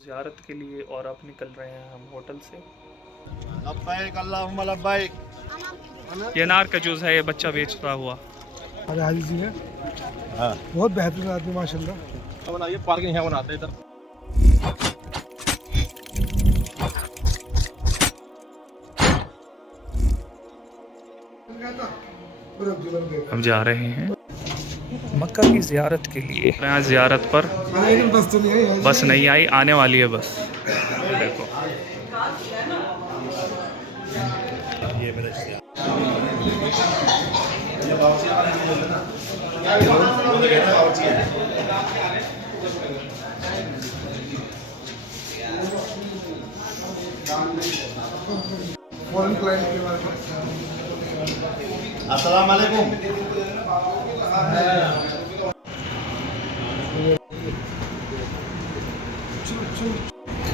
زیارت کے لیے اور اب نکل رہے ہیں ہم ہوٹل سے۔ لبیک اللہم لبیک۔ یہ انار کا جوس ہے، یہ بچہ بیچ رہا ہوا۔ ارے حاجی جی ہے بہت بہترین آدمی ماشاء اللہ۔ یہ پارکنگ ہے بناتے ادھر۔ ہم جا رہے ہیں مکہ کی زیارت کے لیے۔ یہاں زیارت پر بس نہیں آئی، آنے والی ہے بس۔ دیکھو یہ میرا السلام علیکم۔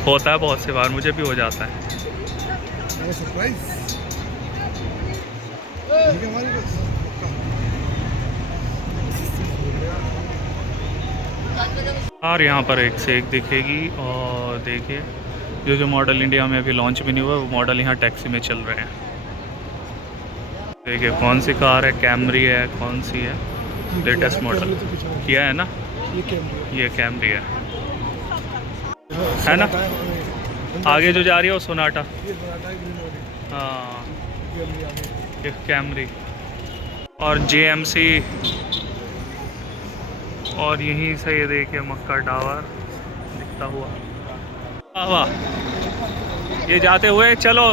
ہوتا ہے بہت سی بار، مجھے بھی ہو جاتا ہے۔ اور یہاں پر ایک سے ایک دکھے گی، اور دیکھیے جو ماڈل انڈیا میں ابھی لانچ بھی نہیں ہوا، وہ ماڈل یہاں ٹیکسی میں چل رہے ہیں۔ دیکھیے کون سی کار ہے، کیمری ہے، کون سی ہے لیٹسٹ ماڈل کیا ہے نا، یہ کیمری ہے نا۔ آگے جو جا رہی ہے وہ سوناٹا، ہاں یہ کیمری، اور جے ایم سی، اور یہیں سے یہ دیکھیے مکہ ٹاور دکھتا ہوا۔ واہ واہ، یہ جاتے ہوئے چلو۔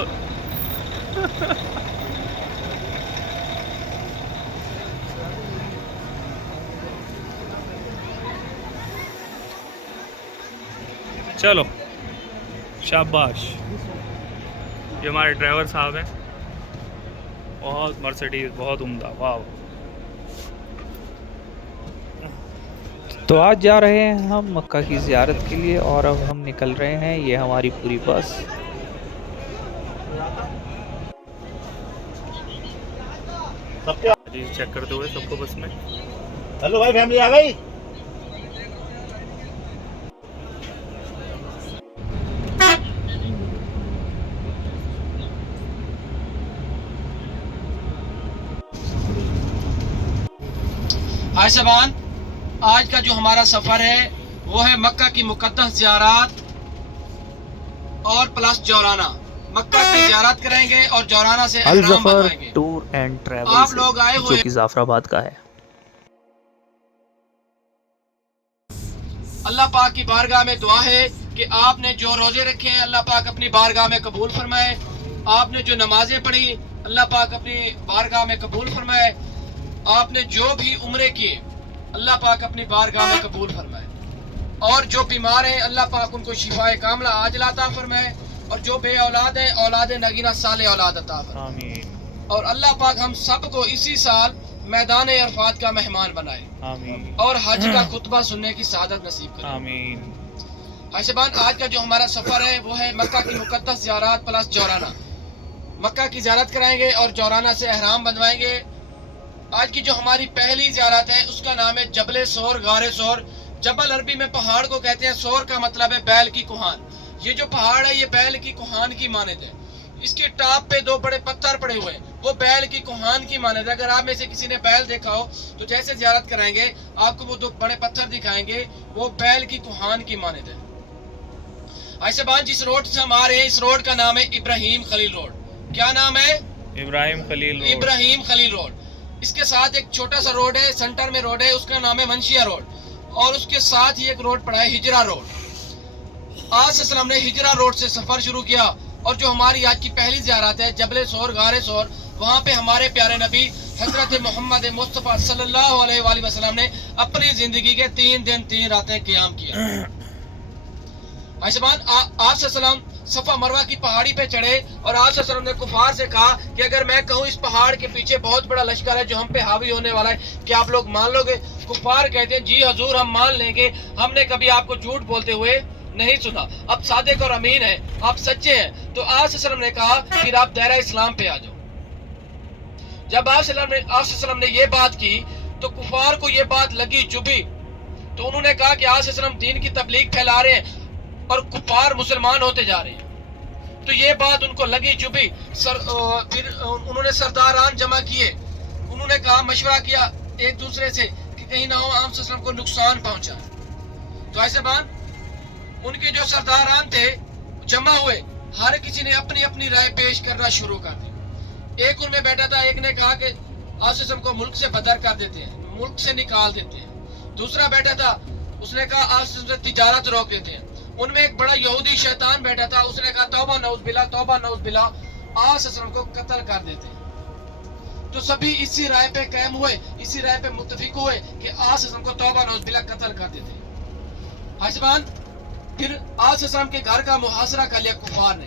چلو شاباش، یہ ہمارے ڈرائیور صاحب ہیں، بہت مرسیڈیز، بہت عمدہ، واہ۔ تو آج جا رہے ہیں ہم مکہ کی زیارت کے لیے، اور اب ہم نکل رہے ہیں، یہ ہماری پوری بس۔ چیک کرتے ہوئے سب کو بس میں۔ ہیلو بھائی، فیملی آ گئی؟ بھائی صاحبان، آج کا جو ہمارا سفر ہے وہ ہے مکہ کی مقدس زیارات اور پلس جورانہ۔ مکہ کی زیارت کریں گے اور جورانہ سے احرام الظفر بنوائیں گے۔ ٹور اینڈ ٹریول آپ سے، لوگ آئے جو ہوئے کہ ظفر آباد کا ہے۔ اللہ پاک کی بارگاہ میں دعا ہے کہ آپ نے جو روزے رکھے ہیں اللہ پاک اپنی بارگاہ میں قبول فرمائے، آپ نے جو نمازیں پڑھی اللہ پاک اپنی بارگاہ میں قبول فرمائے، آپ نے جو بھی عمرے کیے اللہ پاک اپنی بارگاہ میں قبول فرمائے، اور جو بیمار ہیں اللہ پاک ان کو شفائے کاملہ عاجلہ عطا فرمائے، اور جو بے اولاد ہیں اولاد نگینہ صالح اولاد عطا فرمائے، آمین اور اللہ پاک ہم سب کو اسی سال میدان عرفات کا مہمان بنائے، آمین اور حج کا خطبہ سننے کی سعادت نصیب کرے۔ آمین۔ بھائی صاحبان، آج کا جو ہمارا سفر ہے وہ ہے مکہ کی مقدس زیارات پلس جورانہ۔ مکہ کی زیارت کرائیں گے اور جورانہ سے احرام بنوائیں گے۔ آج کی جو ہماری پہلی زیارت ہے اس کا نام ہے جبل سور، غار سور۔ جبل عربی میں پہاڑ کو کہتے ہیں، سور کا مطلب ہے بیل کی کوہان۔ یہ جو پہاڑ ہے یہ بیل کی کوہان کی مانند ہے، اس کے ٹاپ پہ دو بڑے پتھر پڑے ہوئے ہیں، وہ بیل کی کوہان کی مانند ہے۔ اگر آپ میں سے کسی نے بیل دیکھا ہو تو جیسے زیارت کرائیں گے آپ کو وہ دو بڑے پتھر دکھائیں گے، وہ بیل کی کوہان کی مانند ہے۔ ایسے بات، جس روڈ سے ہم آ رہے ہیں اس روڈ کا نام ہے ابراہیم خلیل روڈ۔ کیا نام ہے؟ ابراہیم خلیل روڈ۔ ابراہیم خلیل روڈ۔ اس کے ساتھ ایک چھوٹا سا روڈ ہے، سینٹر میں روڈ ہے، اس کا نام ہے منشیہ روڈ، اور اس کے ساتھ ہی ایک روڈ پڑا ہے ہجرہ روڈ۔ آج صلی اللہ علیہ وسلم نے ہجرہ روڈ سے سفر شروع کیا، اور جو ہماری آج کی پہلی زیارت ہے جبل سور، غار سور، وہاں پہ ہمارے پیارے نبی حضرت محمد مصطفیٰ صلی اللہ علیہ وآلہ وسلم نے اپنی زندگی کے 3 دن 3 راتیں قیام کیا۔ آپ صلی اللہ علیہ وسلم صفا مروہ کی پہاڑی پہ چڑھے، اور آپ صلی اللہ علیہ وسلم نے کفار سے کہا کہ اگر میں کہوں اس پہاڑ کے پیچھے بہت بڑا لشکر ہے جو ہم پہ حاوی ہونے والا ہے، کیا آپ لوگ مان لو گے؟ کفار کہتے ہیں جی حضور ہم مان لیں گے، ہم نے کبھی آپ کو جھوٹ بولتے ہوئے نہیں سنا، اب صادق اور امین ہیں، آپ سچے ہیں۔ تو آپ صلی اللہ علیہ وسلم نے کہا کہ آپ دائرہ اسلام پہ آ جاؤ۔ جب آپ صلی اللہ علیہ وسلم نے یہ بات کی تو کفار کو یہ بات لگی، چبھی، تو انہوں نے کہا کہ آپ صلی اللہ علیہ وسلم دین کی تبلیغ پھیلا رہے ہیں، اور کفار مسلمان ہوتے جا رہے ہیں۔ تو یہ بات ان کو لگی چبھی، پھر انہوں نے سرداران جمع کیے، انہوں نے کہا، مشورہ کیا ایک دوسرے سے کہ کہیں نہ ہو آپ صلی اللہ علیہ وسلم کو نقصان پہنچا۔ تو ایسے بات ان کے جو سرداران تھے جمع ہوئے، ہر کسی نے اپنی اپنی رائے پیش کرنا شروع کر دی۔ ایک ان میں بیٹھا تھا، ایک نے کہا کہ آپ صلی اللہ علیہ وسلم کو ملک سے بدر کر دیتے ہیں، ملک سے نکال دیتے ہیں۔ دوسرا بیٹھا تھا، اس نے کہا آپ صلی اللہ علیہ وسلم سے تجارت روک دیتے ہیں۔ ان میں ایک بڑا یہودی شیطان بیٹھا تھا، اس نے کہا توبہ نعوذ باللہ، توبہ نعوذ باللہ، آپ صلی اللہ علیہ وسلم کو قتل کر دیتے ہیں۔ تو سبھی اسی رائے پہ قائم ہوئے، اسی رائے پہ متفق ہوئے کہ آپ صلی اللہ علیہ وسلم کو توبہ نعوذ باللہ قتل کر دیتے ہیں۔ حسبان پھر آپ صلی اللہ علیہ وسلم کے گھر کا محاصرہ کر لیا کفار نے۔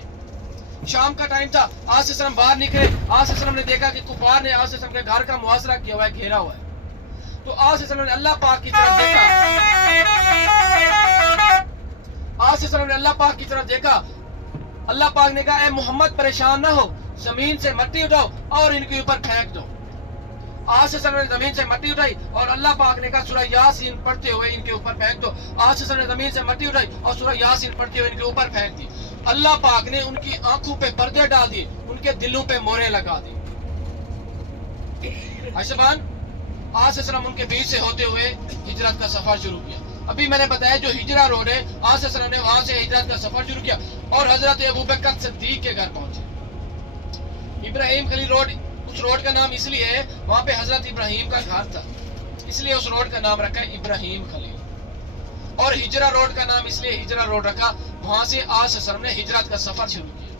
شام کا ٹائم تھا، آپ صلی اللہ علیہ وسلم باہر نکلے، آپ صلی اللہ علیہ وسلم نے دیکھا کہ کفار نے آپ صلی اللہ علیہ وسلم کے گھر کا محاصرہ کیا ہوا ہے، گھیرا ہوا ہے۔ تو آپ صلی اللہ علیہ وسلم نے اللہ پاک کی طرف دیکھا، آپ صلی اللہ علیہ وسلم نے اللہ پاک کی طرف دیکھا، اللہ پاک نے کہا اے محمد پریشان نہ ہو، زمین سے مٹی اٹھاؤ اور ان کے اوپر پھینک دو۔ آپ صلی اللہ علیہ وسلم نے زمین سے مٹی اٹھائی اور اللہ پاک نے کہا سورہ یاسین پڑھتے ہوئے ان کے اوپر پھینک دو۔ آپ صلی اللہ علیہ وسلم نے زمین سے مٹی اٹھائی اور سورہ یاسین پڑھتے ہوئے ان کے اوپر پھینک دی۔ اللہ پاک نے ان کی آنکھوں پہ پردے ڈال دیے، ان کے دلوں پہ مورے لگا دی۔ حسبان آپ صلی اللہ علیہ وسلم ان کے بیچ سے ہوتے ہوئے ہجرت کا سفر شروع کیا۔ ابھی میں نے بتایا جو ہجرہ روڈ ہے، آپ صلی اللہ علیہ وسلم نے وہاں سے ہجرت کا سفر شروع کیا اور حضرت ابوبکر صدیق کے گھر پہنچے۔ ابراہیم خلیل روڈ، اس روڈ کا نام اس لیے ہے، وہاں پہ حضرت ابراہیم کا گھر تھا، اس لیے اس روڈ کا نام رکھا ہے ابراہیم خلیل۔ اور ہجرہ روڈ کا نام اس لیے ہجرہ روڈ رکھا، وہاں سے آپ صلی اللہ علیہ وسلم نے ہجرت کا سفر شروع کیا۔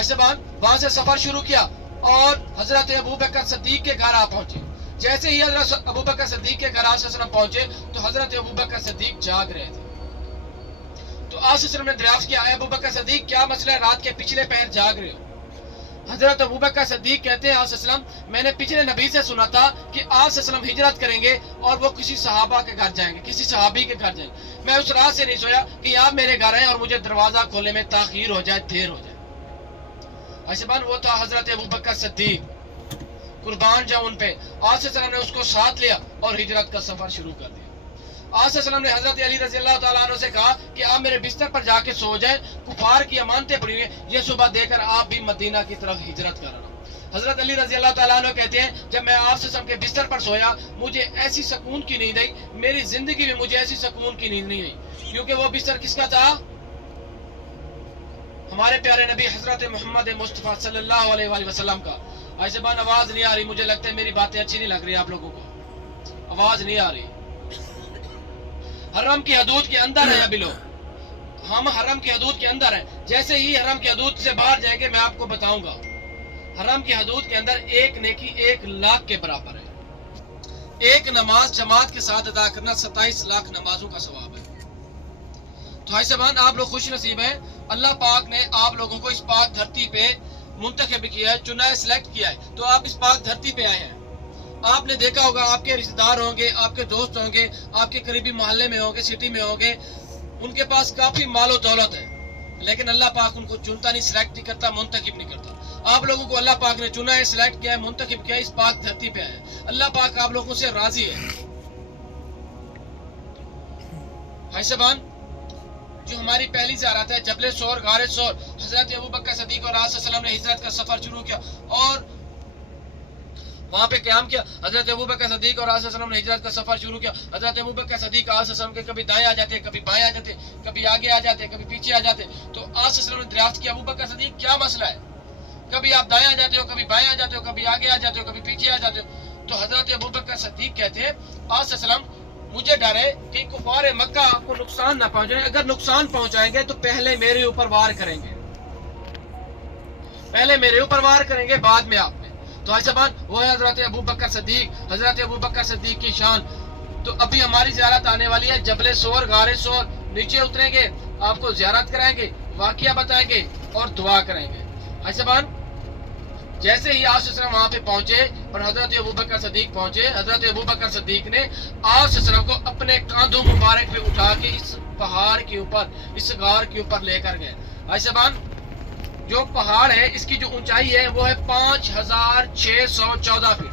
حسبان وہاں سے سفر شروع کیا اور حضرت ابوبکر صدیق کے گھر آ پہنچے۔ جیسے ہی حضرت ابوبکر صدیق کے گھر آپ صلی اللہ علیہ وسلم پہنچے تو حضرت ابوبکر صدیق جاگ رہے تھے۔ تو آپ صلی اللہ علیہ وسلم نے دریافت کیا، اے ابوبکر صدیق کیا مسئلہ ہے، رات کے پچھلے پہر جاگ رہے ہو؟ حضرت ابوبکر صدیق کہتے ہیں آپ صلی اللہ علیہ وسلم میں نے پچھلے نبی سے سنا تھا کہ آپ صلی اللہ علیہ وسلم ہجرت کریں گے اور وہ کسی صحابہ کے گھر جائیں گے، کسی صحابی کے گھر جائیں گے۔ میں اس رات سے نہیں سویا کہ آپ میرے گھر آئیں اور مجھے دروازہ کھولنے میں تاخیر ہو جائے، دیر ہو جائے۔ حسبان وہ تھا حضرت ابوبکر صدیق، قربان جاؤں ان پہ۔ آپ صلی اللہ علیہ وسلم نے اس کو ساتھ لیا اور ہجرت کا سفر شروع کر دیا۔ آپ صلی اللہ علیہ وسلم نے حضرت علی رضی اللہ تعالیٰ عنہ سے کہا کہ آپ میرے بستر پر جا کے سو جائیں، کفار کی امانتیں پڑی ہوئی ہیں، یہ صبح دے کر آپ بھی مدینہ کی طرف ہجرت کر رہا۔ حضرت علی رضی اللہ تعالیٰ عنہ کہتے ہیں جب میں آپ صلی اللہ علیہ وسلم کے بستر پر سویا مجھے ایسی سکون کی نیند آئی، میری زندگی میں مجھے ایسی سکون کی نیند نہیں آئی، کیونکہ وہ بستر کس کا تھا؟ ہمارے پیارے نبی حضرت محمد مصطفیٰ صلی اللہ علیہ وآلہ وسلم کا۔ ایسے بان آواز نہیں آ رہی، مجھے لگتا ہے میری باتیں اچھی نہیں لگ رہی آپ لوگوں کو، آواز نہیں آ رہی۔ حرم کی حدود کے اندر ہیں ابھی لوگ، ہم حرم کی حدود کے اندر ہیں، جیسے ہی حرم کی حدود سے باہر جائیں گے میں آپ کو بتاؤں گا۔ حرم کی حدود کے اندر ایک نیکی 1,00,000 کے برابر ہے۔ ایک نماز جماعت کے ساتھ ادا کرنا 27 لاکھ نمازوں کا ثواب ہے۔ تو بھائی صاحبان آپ لوگ خوش نصیب ہیں، اللہ پاک نے آپ لوگوں کو اس پاک دھرتی پہ منتخب کیا ہے، چنا ہے، سلیکٹ کیا ہے، تو آپ اس پاک دھرتی پہ آئے ہیں۔ آپ نے دیکھا ہوگا آپ کے رشتہ دار ہوں گے، آپ کے دوست ہوں گے، آپ کے قریبی محلے میں ہوں گے، سٹی میں ہوں گے، ان کے پاس کافی مال و دولت ہے، لیکن اللہ پاک ان کو چنتا نہیں، سلیکٹ نہیں کرتا، منتخب نہیں کرتا۔ آپ لوگوں کو اللہ پاک نے چنا ہے، سلیکٹ کیا ہے، منتخب کیا ہے، اس پاک دھرتی پہ آئے۔ اللہ پاک آپ لوگوں سے راضی ہے۔ بھائی صاحبان جو ہماری پہلی زیارت ہے جبل سور، غار سور، حضرت ابوبکر صدیق اور آپ صلی اللہ علیہ وسلم نے ہجرت کا سفر شروع کیا اور وہاں پہ قیام کیا۔ حضرت ابوبکر صدیق اور آپ صلی اللہ علیہ وسلم نے ہجرت کا سفر شروع کیا۔ حضرت ابوبکر صدیق آپ صلی اللہ علیہ وسلم کے کبھی دائیں آ جاتے، کبھی بائیں آ جاتے، کبھی آگے آ جاتے، کبھی پیچھے آ جاتے۔ تو آپ صلی اللہ علیہ وسلم نے دریافت کیا ابوبکر صدیق کیا مسئلہ ہے، کبھی آپ دائیں آ جاتے ہو، کبھی بائیں آ جاتے ہو، کبھی آگے آ جاتے ہو، کبھی پیچھے آ جاتے ہو۔ تو حضرت ابوبکر صدیق کہتے ہیں آپ صلی اللہ علیہ وسلم مجھے ڈر ہے کہ کفار مکہ آپ کو نقصان نہ پہنچائیں، اگر نقصان پہنچائیں گے تو پہلے میرے اوپر وار کریں گے، پہلے میرے اوپر وار کریں گے، بعد میں آپ میں۔ تو آج زبان وہ ہے حضرت ابوبکر صدیق، حضرت ابوبکر صدیق کی شان۔ تو ابھی ہماری زیارت آنے والی ہے جبل سور، غار سور، نیچے اتریں گے، آپ کو زیارت کرائیں گے، واقعہ بتائیں گے اور دعا کریں گے۔ آج زبان جیسے ہی آپ صلی اللہ علیہ وسلم وہاں پہ پہنچے اور حضرت ابوبکر صدیق پہنچے، حضرت ابوبکر صدیق نے آپ صلی اللہ علیہ وسلم کو اپنے کاندھوں مبارک پہ اٹھا کے اس پہاڑ کے اوپر، اس غار کے اوپر لے کر گئے۔ آج زبان جو پہاڑ ہے اس کی جو اونچائی ہے وہ ہے 5,614 فٹ،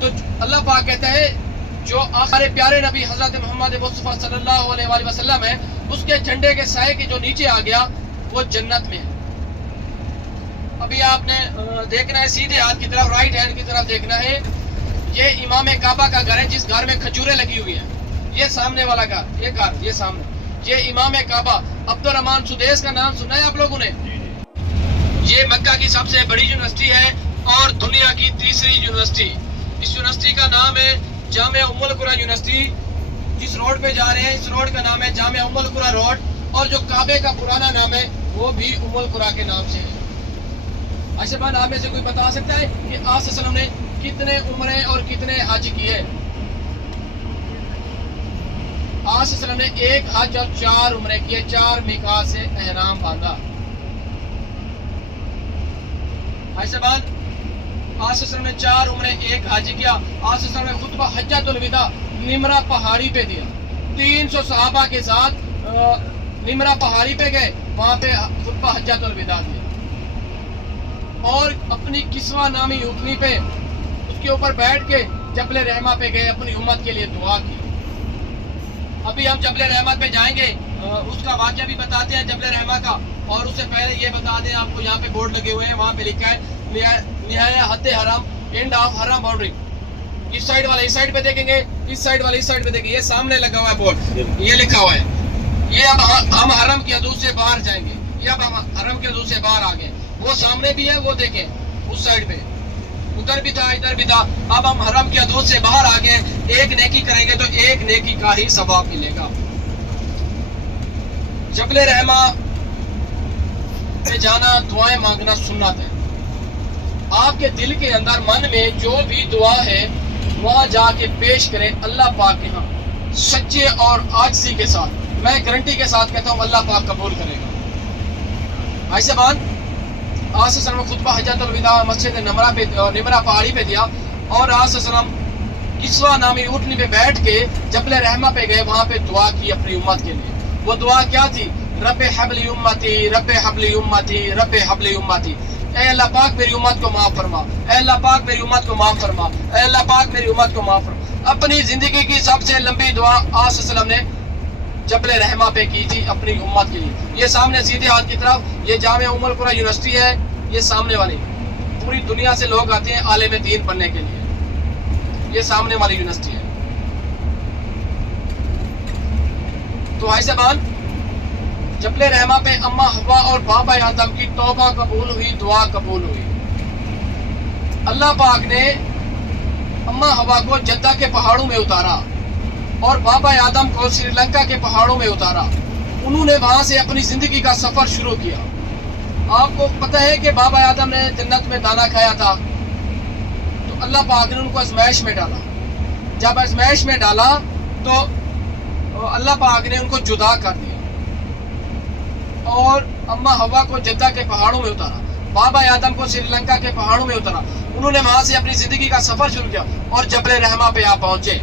تو اللہ پاک کہتا ہے جو ہمارے پیارے نبی حضرت محمد مصطفیٰ صلی اللہ علیہ وآلہ وسلم ہے اس کے جھنڈے کے سائے کے جو نیچے آ گیا وہ جنت میں ہے. ابھی آپ نے دیکھنا ہے سیدھے ہاتھ کی طرف رائٹ ہینڈ کی طرف دیکھنا ہے. یہ امام کعبہ کا گھر ہے جس گھر میں کھجوریں لگی ہوئی ہیں. یہ سامنے والا گھر یہ سامنے یہ امام کعبہ عبد الرحمن سدیس کا نام سنا ہے آپ لوگوں نے؟ یہ مکہ کی سب سے بڑی یونیورسٹی ہے اور دنیا کی تیسری یونیورسٹی. اس یونیورسٹی کا نام ہے جامعہ ام القری یونیورسٹی. جس روڈ پہ جا رہے ہیں اس روڈ کا نام ہے جامعہ ام القری روڈ اور جو کعبے کا پرانا نام ہے وہ بھی ام القری کے نام سے ہے. عائشہ بہن آپ میں سے کوئی بتا سکتا ہے کہ آپ صلی اللہ علیہ وسلم نے کتنے عمرے اور کتنے حج کیے؟ آپ صلی اللہ علیہ وسلم نے 1 حج اور 4 عمرے کیے. 4 میقات سے احرام باندھا. عائشہ بہن آپ صلی اللہ علیہ وسلم نے 4 عمرے 1 حج کیا. آپ صلی اللہ علیہ وسلم نے خطبہ حجۃ الوداع نمرا پہاڑی پہ دیا. 300 صحابہ کے ساتھ نمرا پہاڑی پہ گئے, وہاں پہ خطبہ حجۃ الوداع دیا اور اپنی کسوہ نامی اونٹنی پہ اس کے اوپر بیٹھ کے جبل رحمہ پہ گئے, اپنی امت کے لیے دعا کی. ابھی ہم جبل رحمہ پہ جائیں گے, اس کا واقعہ بھی بتاتے ہیں جبل رحمہ کا. اور اس سے پہلے یہ بتا دیں آپ کو یہاں پہ بورڈ لگے ہوئے ہیں, وہاں پہ لکھا ہے نہایہ حد حرام اینڈ آف حرام باؤنڈری. اس سائڈ والا اس سائڈ پہ دیکھیں گے, اس سائڈ والا اس سائڈ پہ دیکھیں گے. یہ سامنے لگا ہوا ہے بورڈ, یہ لکھا ہوا ہے. یہ اب ہم حرم کی حدود سے باہر جائیں گے. یہ اب ہم حرم کی حدود سے باہر آ گئے. وہ سامنے بھی ہے, وہ دیکھیں اس سائڈ پہ, ادھر بھی تھا ادھر بھی تھا. اب ہم حرم کی حدود سے باہر آ گئے. ایک نیکی کریں گے تو ایک نیکی کا ہی ثواب ملے گا. جبل رحمہ پہ جانا دعائیں مانگنا سنت ہے. آپ کے دل کے اندر من میں جو بھی دعا ہے وہاں جا کے پیش کریں اللہ پاک کے ہاں سچے اور عاجزی کے ساتھ. میں گارنٹی کے ساتھ کہتا ہوں اللہ پاک قبول کرے گا. عائشہ بان آج سے وسلم خطبہ حجۃ الوداع مسجد نمرا پہاڑی پہ دیا اور آج سے وسلم کسوہ نامی اونٹنی پہ بیٹھ کے جبل رحمہ پہ گئے, وہاں پہ دعا کی اپنی امت کے لیے. وہ دعا کیا تھی؟ رب حبلی امتی رب حبلی امتی رب حبلی امتی. اے اللہ پاک میری امت کو معاف فرما, اے اللہ پاک میری امت کو معاف فرما, اے اللہ پاک میری امت کو معاف فرما. اپنی زندگی کی سب سے لمبی دعا آج سے وسلم نے جبل رحمہ پہ کی تھی اپنی امت کے لیے. یہ سامنے سیدھے ہاتھ کی طرف یہ جامعہ ام القری یونیورسٹی ہے. یہ سامنے والی پوری دنیا سے لوگ آتے ہیں عالم دین پڑھنے کے لیے. یہ سامنے والی یونیورسٹی ہے. تو بھائی صاحبان جبل رحمہ پہ اما حوا اور بابا آدم کی توبہ قبول ہوئی, دعا قبول ہوئی. اللہ پاک نے اما حوا کو جدہ کے پہاڑوں میں اتارا اور بابا آدم کو سری لنکا کے پہاڑوں میں اتارا. انہوں نے وہاں سے اپنی زندگی کا سفر شروع کیا. آپ کو پتہ ہے کہ بابا آدم نے جنت میں دانا کھایا تھا تو اللہ پاک نے ان کو آزمائش میں ڈالا. جب آزمائش میں ڈالا تو اللہ پاک نے ان کو جدا کر دیا اور اما حوا کو جدہ کے پہاڑوں میں اتارا, بابا آدم کو سری لنکا کے پہاڑوں میں اتارا. انہوں نے وہاں سے اپنی زندگی کا سفر شروع کیا اور جبل رحمہ پہ آپ پہنچے.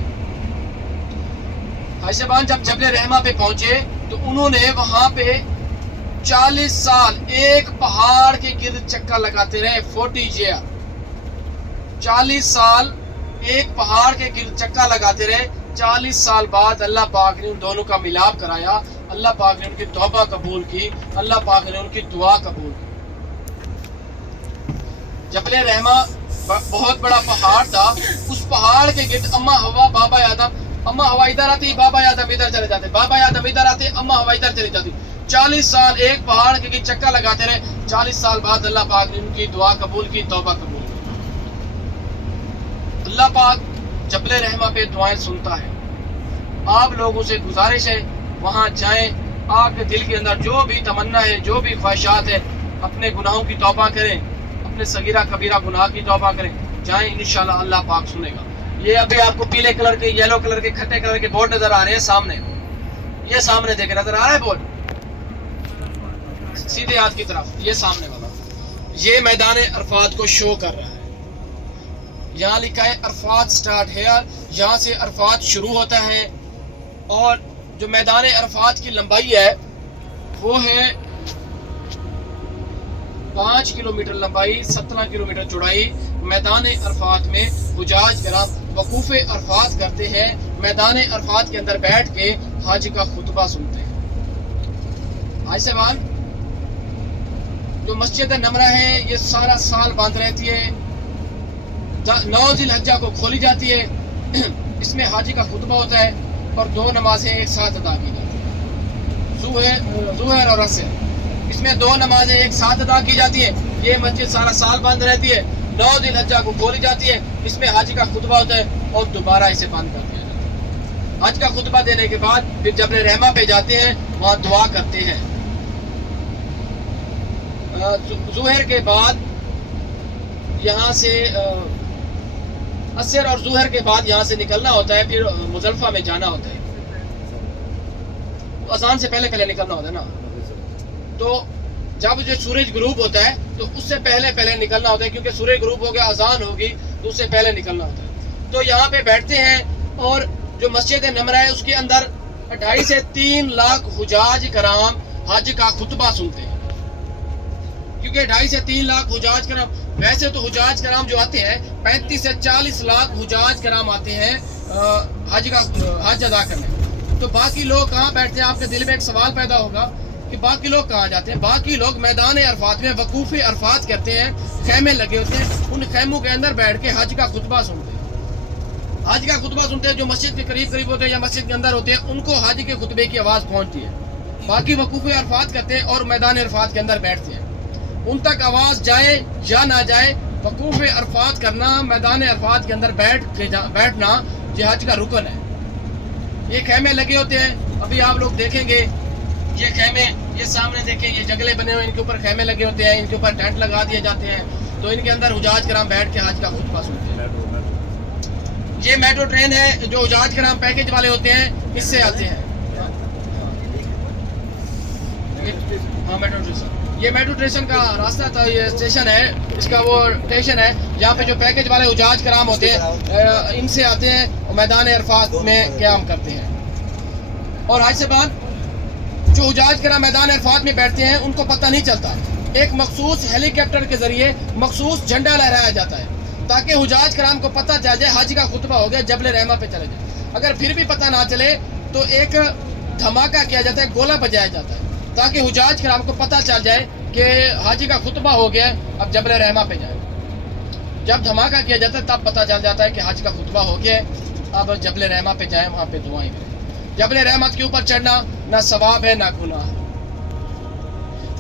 ایسے بان جب جبل رحمہ پہ پہنچے تو انہوں نے وہاں پہ 40 سال ایک پہاڑ کے گرد چکر لگاتے رہے. 40 ایئر 40 سال ایک پہاڑ کے گرد چکر لگاتے رہے. 40 سال بعد اللہ پاک نے ان دونوں کا ملاپ کرایا. اللہ پاک نے ان کی توبہ قبول کی, اللہ پاک نے ان کی دعا قبول کی. جبل رحمہ بہت بڑا پہاڑ تھا. اس پہاڑ کے گرد اما حوا بابا آدم, اما حوا ادھر آتی بابا آدم ادھر چلے جاتے, بابا آدم ادھر آتے اما حوا ادھر چلی جاتی. 40 سال ایک پہاڑ کے گرد چکر لگاتے رہے. 40 سال بعد اللہ پاک نے ان کی دعا قبول کی, توبہ قبول کی. اللہ پاک جبل رحمہ پہ دعائیں سنتا ہے. آپ لوگوں سے گزارش ہے وہاں جائیں, آپ کے دل کے اندر جو بھی تمنا ہے جو بھی خواہشات ہے اپنے گناہوں کی توبہ کریں, اپنے صغیرہ کبیرہ گناہ کی توبہ کریں. جائیں انشاءاللہ اللہ پاک سنے گا. یہ ابھی آپ کو پیلے کلر کے یلو کلر کے کھٹے کلر کے بورڈ نظر آ رہے ہیں سامنے, یہ سامنے دیکھیں نظر آ رہا ہے بورڈ سیدھے ہاتھ کی طرف, یہ سامنے والا, یہ میدان عرفات کو شو کر رہا ہے. یہاں لکھا ہے عرفات سٹارٹ ہیئر, یہاں سے عرفات شروع ہوتا ہے. اور جو میدان عرفات کی لمبائی ہے وہ ہے 5 کلومیٹر لمبائی, 17 کلومیٹر چوڑائی. میدان عرفات میں حجاج کرام وقوف عرفات کرتے ہیں، میدان عرفات کے اندر بیٹھ کے حج کا خطبہ سنتے ہیں۔ حاج صاحبان، جو مسجد نمرہ ہے یہ سارا سال بند رہتی ہے، 9 ذی الحجہ کو کھولی جاتی ہے، اس میں حج کا خطبہ ہوتا ہے اور 2 نمازیں ایک ساتھ ادا کی جاتی ہیں، ظہر اور عصر، اس میں 2 نمازیں ایک ساتھ ادا کی جاتی ہیں۔ یہ مسجد سارا سال بند رہتی ہے، 9 ذی الحجہ کو کھولی جاتی ہے، اس میں حج کا خطبہ ہوتا ہے اور دوبارہ اسے بند کر دیا جاتا ہے۔ حج کا خطبہ دینے کے بعد پھر جبل رحمہ پہ جاتے ہیں، وہاں دعا کرتے ہیں۔ ظہر کے بعد یہاں سے عصر اور ظہر کے بعد یہاں سے نکلنا ہوتا ہے، پھر مزدلفہ میں جانا ہوتا ہے، اذان سے پہلے پہلے نکلنا ہوتا ہے نا، تو جب جو سورج غروب ہوتا ہے تو اس سے پہلے نکلنا ہوتا ہے، کیونکہ سورج غروب ہو گیا اذان ہوگی تو اس سے پہلے نکلنا ہوتا ہے۔ تو یہاں پہ بیٹھتے ہیں اور جو مسجد نمرہ ہے اس کے اندر 2.5 سے 3 لاکھ حجاج کرام حج کا خطبہ سنتے ہیں، کیونکہ 2.5 سے 3 لاکھ حجاج کرام، ویسے تو حجاج کرام جو آتے ہیں 35 سے 40 لاکھ حجاج کرام آتے ہیں حج ادا کرنے، تو باقی لوگ کہاں بیٹھتے ہیں؟ آپ کے دل میں ایک سوال پیدا ہوگا کہ باقی لوگ کہاں جاتے ہیں؟ باقی لوگ میدان عرفات میں وقوف عرفات کرتے ہیں، خیمے لگے ہوتے ہیں، ان خیموں کے اندر بیٹھ کے حج کا خطبہ سنتے ہیں۔ حج کا خطبہ سنتے ہیں، جو مسجد کے قریب ہوتے ہیں یا مسجد کے اندر ہوتے ہیں ان کو حج کے خطبے کی آواز پہنچتی ہے، باقی وقوف عرفات کرتے ہیں اور میدان عرفات کے اندر بیٹھتے ہیں، ان تک آواز جائے یا نہ جائے، وقوف عرفات کرنا، میدان عرفات کے اندر بیٹھنا یہ حج کا رکن ہے۔ یہ خیمے لگے ہوتے ہیں، ابھی آپ لوگ دیکھیں گے یہ خیمے، یہ سامنے دیکھیں یہ جگلے بنے ہوئے، ان کے اوپر خیمے لگے ہوتے ہیں، ان کے اوپر ٹینٹ لگا دیے جاتے ہیں، تو ان کے اندر حجاج کرام بیٹھ کے حج کا خطبہ سنتے ہیں۔ یہ میٹرو ٹرین ہے، جو حجاج کرام پیکج والے ہوتے ہیں اس سے آتے ہیں، ہاں میٹرو اسٹیشن، یہ میٹرو اسٹیشن کا راستہ تھا، یہ اسٹیشن ہے، اس کا وہ اسٹیشن ہے جہاں پہ جو پیکج والے حجاج کرام ہوتے ہیں ان سے آتے ہیں اور میدان عرفات میں قیام کرتے ہیں۔ اور حاج صاحبان، جو حجاج کرام میدان عرفات میں بیٹھتے ہیں ان کو پتہ نہیں چلتا، ایک مخصوص ہیلی کاپٹر کے ذریعے مخصوص جھنڈا لہرایا جاتا ہے تاکہ حجاج کرام کو پتہ چل جائے حج کا خطبہ ہو گیا، جبل رحمہ پہ چلے جائے۔ اگر پھر بھی پتہ نہ چلے تو ایک دھماکہ کیا جاتا ہے، گولہ بجایا جاتا ہے تاکہ حجاج کرام کو پتہ چل جائے کہ حج کا خطبہ ہو گیا، اب جبل رحمہ پہ جائیں۔ جب دھماکہ کیا جاتا ہے تب پتہ چل جاتا ہے کہ حج کا خطبہ ہو گیا، اب جبل رحمہ پہ جائیں، وہاں پہ دعائیں کریں۔ جبل رحمت کے اوپر چڑھنا نہ ثواب ہے نہ گناہ۔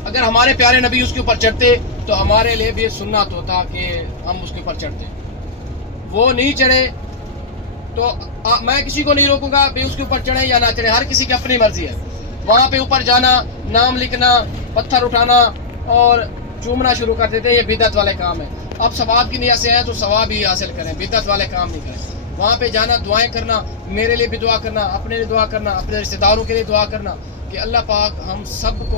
اگر ہمارے پیارے نبی اس کے اوپر چڑھتے تو ہمارے لیے بھی سنت ہوتا کہ ہم اس کے اوپر چڑھتے، وہ نہیں چڑھے تو میں کسی کو نہیں روکوں گا بھی اس کے اوپر چڑھے یا نہ چڑھے، ہر کسی کی اپنی مرضی ہے۔ وہاں پہ اوپر جانا، نام لکھنا، پتھر اٹھانا اور چومنا شروع کر دیتے ہیں، یہ بدعت والے کام ہے۔ اب ثواب کی نیت سے ہیں تو ثواب ہی حاصل کریں، بدعت والے کام نہیں کریں۔ وہاں پہ جانا، دعائیں کرنا، میرے لیے بھی دعا کرنا، اپنے لیے دعا کرنا، اپنے رشتہ داروں کے لیے دعا کرنا کہ اللہ پاک ہم سب کو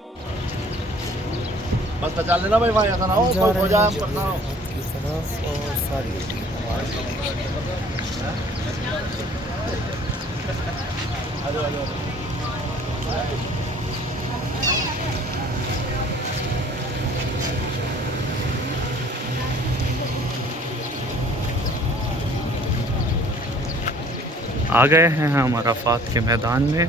بس بچا لینا بھائی، وہاں ایسا نہ ہو کوئی ہو جائے ہم پر نہ ہو۔ آ گئے ہیں ہم عرفات کے میدان میں۔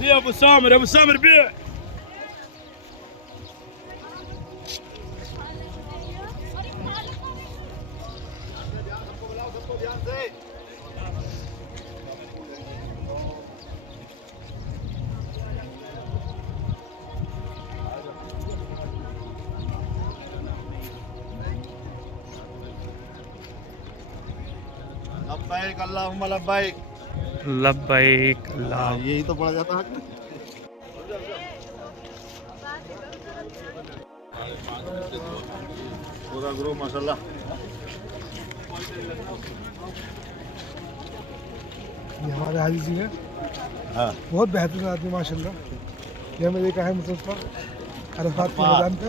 يا ابو سامر، يا ابو سامر بيع. لبیک اللہم لبیک، لبیک اللہ، یہی تو پڑھا جاتا ہے۔ پورا گروہ ماشاءاللہ۔ یہ ہمارے حاجی جی ہیں، ہاں بہت بہترین آدمی ماشاء اللہ۔ یہ ہمیں دیکھا ہے مصطفیٰ عرفات کے میدان پہ،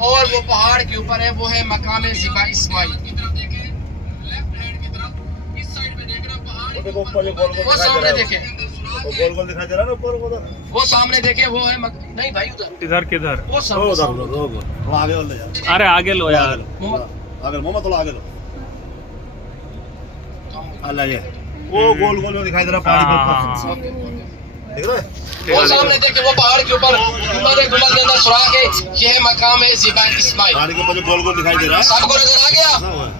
اور وہ پہاڑ کے اوپر ہے، وہ ہے مقام زیبا اسماعیل. وہ دیکھو اوپر جو گول گول وہ دکھائی سامنے دے دیکھیں، رہا ہے، وہ گول گول دکھائی دے رہا ہے نا اوپر ادھر. وہ سامنے دیکھیں، وہ ہے نہیں بھائی ادھر، ادھر کدھر؟ وہ وہ سامنے ادھر سامنے. وہ آگے والے یار. ارے آگے لو یار. آگے محمد تھوڑا آگے لو. اللہ یہ وہ گول گول میں دکھائی دے رہا پہاڑی کے اوپر. دیکھ رہے ہیں؟ وہ سامنے دیکھیں، وہ پہاڑ کے اوپر گنبد کے اندر سوراخ ہے، یہ ہے مقام زیبا اسماعیل. پہاڑی کے اوپر جو گول گول دکھائی دے رہا ہے سب کو نظر آ گیا؟ ہاں، وہ ہے.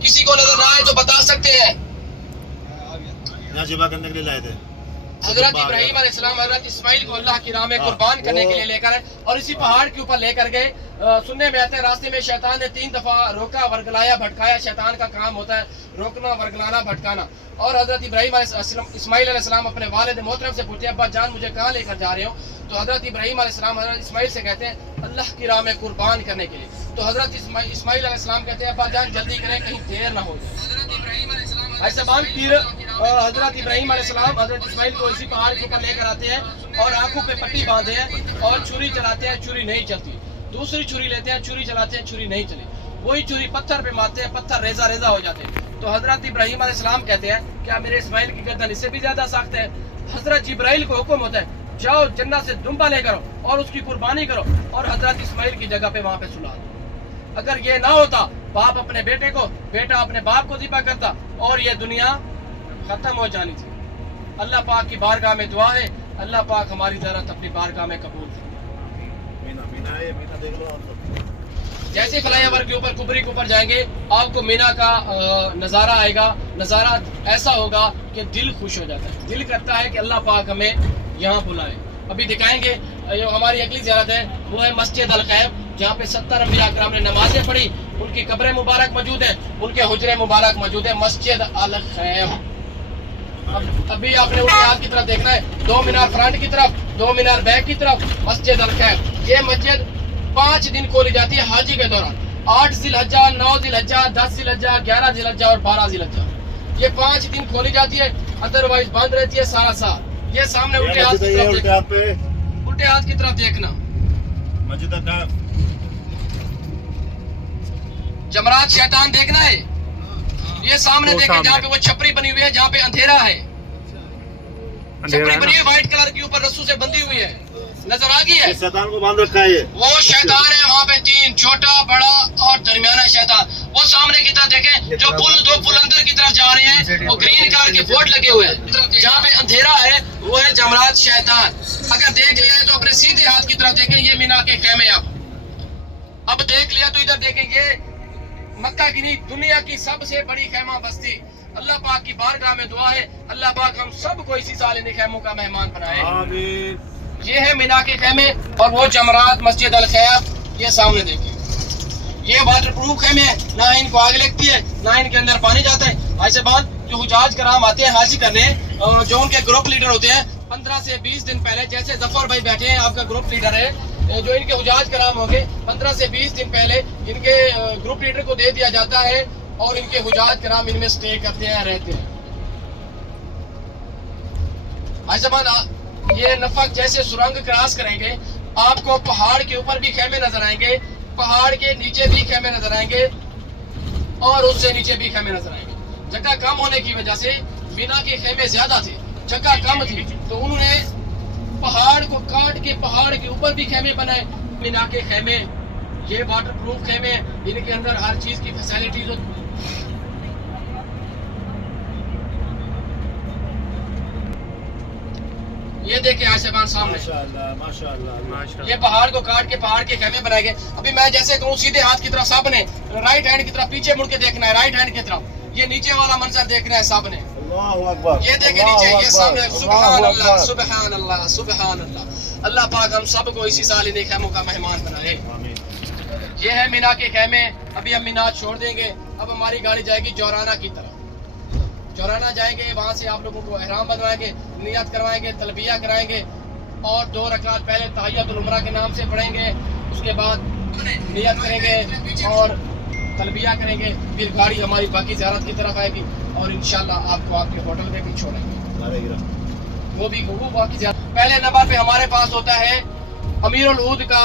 کسی کو نظر نہ آئے تو بتا سکتے ہیں. یہاں ذبح کرنے کے لیے لائے تھے. حضرت ابراہیم علیہ السلام حضرت اسماعیل کو اللہ کی راہ میں قربان کرنے کے لیے لے کر آئے اور اسی پہاڑ کے اوپر لے کر گئے. سننے میں آتے ہیں راستے میں شیطان نے 3 دفعہ روکا، ورگلایا، بھٹکایا. شیطان کا کام ہوتا ہے روکنا، ورگلانا، بھٹکانا. اور حضرت ابراہیم علیہ السلام اسماعیل علیہ السلام اپنے والد محترم سے پوچھتے ہیں ابا جان مجھے کہاں لے کر جا رہے ہو؟ تو حضرت ابراہیم علیہ السلام حضرت اسماعیل سے کہتے ہیں اللہ کی راہ میں قربان کرنے کے لیے. تو حضرت اسماعیل علیہ السلام کہتے ہیں ابا جان جلدی کریں کہیں دیر نہ ہو جائے. ایسا بان پھر حضرت ابراہیم علیہ السلام حضرت اسماعیل کو اسی پہاڑ کے اوپر لے کر آتے ہیں اور آنکھوں پہ پٹی باندھے ہیں اور چھری چلاتے ہیں، چھری نہیں چلتی. دوسری چھری لیتے ہیں، چھری چلاتے ہیں، چھری نہیں چلی. وہی چھری پتھر پہ مارتے ہیں، پتھر ریزہ ریزہ ہو جاتے ہیں. تو حضرت ابراہیم علیہ السلام کہتے ہیں کیا میرے اسماعیل کی گردن اس سے بھی زیادہ سخت ہے؟ حضرت جبرائیل کو حکم ہوتا ہے جاؤ جنت سے دمبا لے کرو اور اس کی قربانی کرو اور حضرت اسماعیل کی جگہ پہ وہاں پہ سلا دو. اگر یہ نہ ہوتا باپ اپنے بیٹے کو، بیٹا اپنے باپ کو ذبح کرتا اور یہ دنیا ختم ہو جانی تھی. اللہ پاک کی بارگاہ میں دعا ہے اللہ پاک ہماری زیارت اپنی بارگاہ میں قبول کرے. مینا ہے، مینا دیکھ لو. جیسے فلائی اوور کے اوپر کبری کے اوپر جائیں گے آپ کو مینا کا نظارہ آئے گا. نظارہ ایسا ہوگا کہ دل خوش ہو جاتا ہے، دل کرتا ہے کہ اللہ پاک ہمیں یہاں بلائے. ابھی دکھائیں گے جو ہماری اگلی زیارت ہے وہ ہے مسجد الخیب جہاں پہ 70 انبیاء اکرام نے نمازیں پڑھی. ان کی قبریں مبارک موجود ہیں، ان کے حجرے مبارک موجود ہیں. مسجد الخیب. ابھی آپ نے الٹے ہاتھ کی طرف دیکھنا ہے، 2 مینار فرنٹ کی طرف، 2 مینار بیک کی طرف. مسجد الخیب یہ مسجد 5 دن کھولی جاتی ہے حاجی کے دوران. 8 ذی الحجہ، 9 ذی الحجہ، 10 ذی الحجہ، 11 ذی الحجہ اور 12 ذی الحجہ. یہ 5 دن کھولی جاتی ہے، ادروائز بند رہتی ہے سارا سال. یہ سامنے الٹے ہاتھ کی طرف الٹے ہاتھ پہ الٹے ہاتھ کی طرف دیکھنا. مسجد کا جمرات شیطان دیکھنا ہے. یہ سامنے وہ دیکھیں سامنے. جہاں پہ وہ چھپری بنی ہوئی ہے، جہاں پہ اندھیرا ہے. اندھیرا چھپری ہے بنی نا؟ ہے وائٹ کلر کے اوپر رسو سے بندی ہوئی ہے، نظر آ گئی ہے. شیطان کو باندھ رکھا ہے یہ. وہ شیطان ہے وہاں پہ 3 چھوٹا، بڑا اور درمیانہ شیطان. وہ سامنے کی طرف دیکھیں جو پل 2 پل اندر کی طرف جا رہے ہیں وہ گرین کلر کے بورڈ لگے ہوئے ہیں. جہاں پہ اندھیرا ہے وہ ہے جمرات شیطان. اگر دیکھ لیا ہے تو اپنے سیدھے ہاتھ کی طرف دیکھیں یہ مینا کے خیمے. اب دیکھ لیا تو ادھر دیکھیں یہ مکہ کی نہیں دنیا کی سب سے بڑی خیمہ بستی. اللہ پاک کی بارگاہ میں دعا ہے اللہ پاک ہم سب کو اسی سال ان خیموں کا مہمان بنائے. آمین. یہ ہے مینا کے خیمے اور وہ جمرات مسجد الخیب. یہ سامنے دیکھیں یہ واٹر پروف خیمے ہیں، نہ ان کو آگ لگتی ہے نہ ان کے اندر پانی جاتا ہے. ایسے بعد جو حجاج کرام آتے ہیں حاجی کرنے، جو ان کے گروپ لیڈر ہوتے ہیں 15 سے 20 دن پہلے، جیسے ظفر بھائی بیٹھے ہیں آپ کا گروپ لیڈر ہے، جو ان کے حجاج کرام ہوں گے 15 سے 20 دن پہلے ان کے گروپ لیڈر کو دے دیا جاتا ہے اور ان کے حجاج کرام ان میں سٹے کرتے ہیں، رہتے ہیں. ایسے بعد یہ نفق جیسے سرنگ کراس کریں گے آپ کو پہاڑ کے اوپر بھی خیمے نظر آئیں گے، پہاڑ کے نیچے بھی خیمے نظر آئیں گے اور اس سے نیچے بھی خیمے نظر آئیں گے. جگہ کم ہونے کی وجہ سے مینا کے خیمے زیادہ تھے، جگہ کم تھی تو انہوں نے پہاڑ کو کاٹ کے پہاڑ کے اوپر بھی خیمے بنائے. مینا کے خیمے یہ واٹر پروف خیمے، ان کے اندر ہر چیز کی فیسلٹیز ہوتی. یہ دیکھیں آسمان سامنے ماشاءاللہ ماشاءاللہ. یہ پہاڑ کو کاٹ کے پہاڑ کے خیمے بنائے گئے. ابھی میں جیسے کہوں سیدھے ہاتھ کی طرف سب نے رائٹ ہینڈ کی طرف پیچھے مڑ کے دیکھنا ہے، رائٹ ہینڈ کی طرف یہ نیچے والا منظر دیکھنا ہے سب نے. اللہ اکبر. یہ دیکھیں نیچے یہ سامنے. سبحان اللہ سبحان اللہ سبحان اللہ. اللہ پاک ہم سب کو اسی سال ان خیموں کا مہمان بنائے. آمین. یہ ہے مینا کے خیمے. ابھی ہم مینا چھوڑ دیں گے، اب ہماری گاڑی جائے گی جورانہ کی طرف. جورانہ جائیں گے، وہاں سے آپ لوگوں کو احرام بنوائیں گے، نیت کروائیں گے، تلبیہ کرائیں گے اور 2 رکعت پہلے تحیۃ العمرہ کے نام سے پڑھیں گے. اس کے بعد نیت کریں گے اور تلبیہ کریں گے. پھر گاڑی ہماری باقی زیارت کی طرف آئے گی اور انشاءاللہ آپ کو آپ کے ہوٹل میں بھی چھوڑیں گے. وہ باقی زیارت. پہلے نمبر پہ ہمارے پاس ہوتا ہے امیر العود کا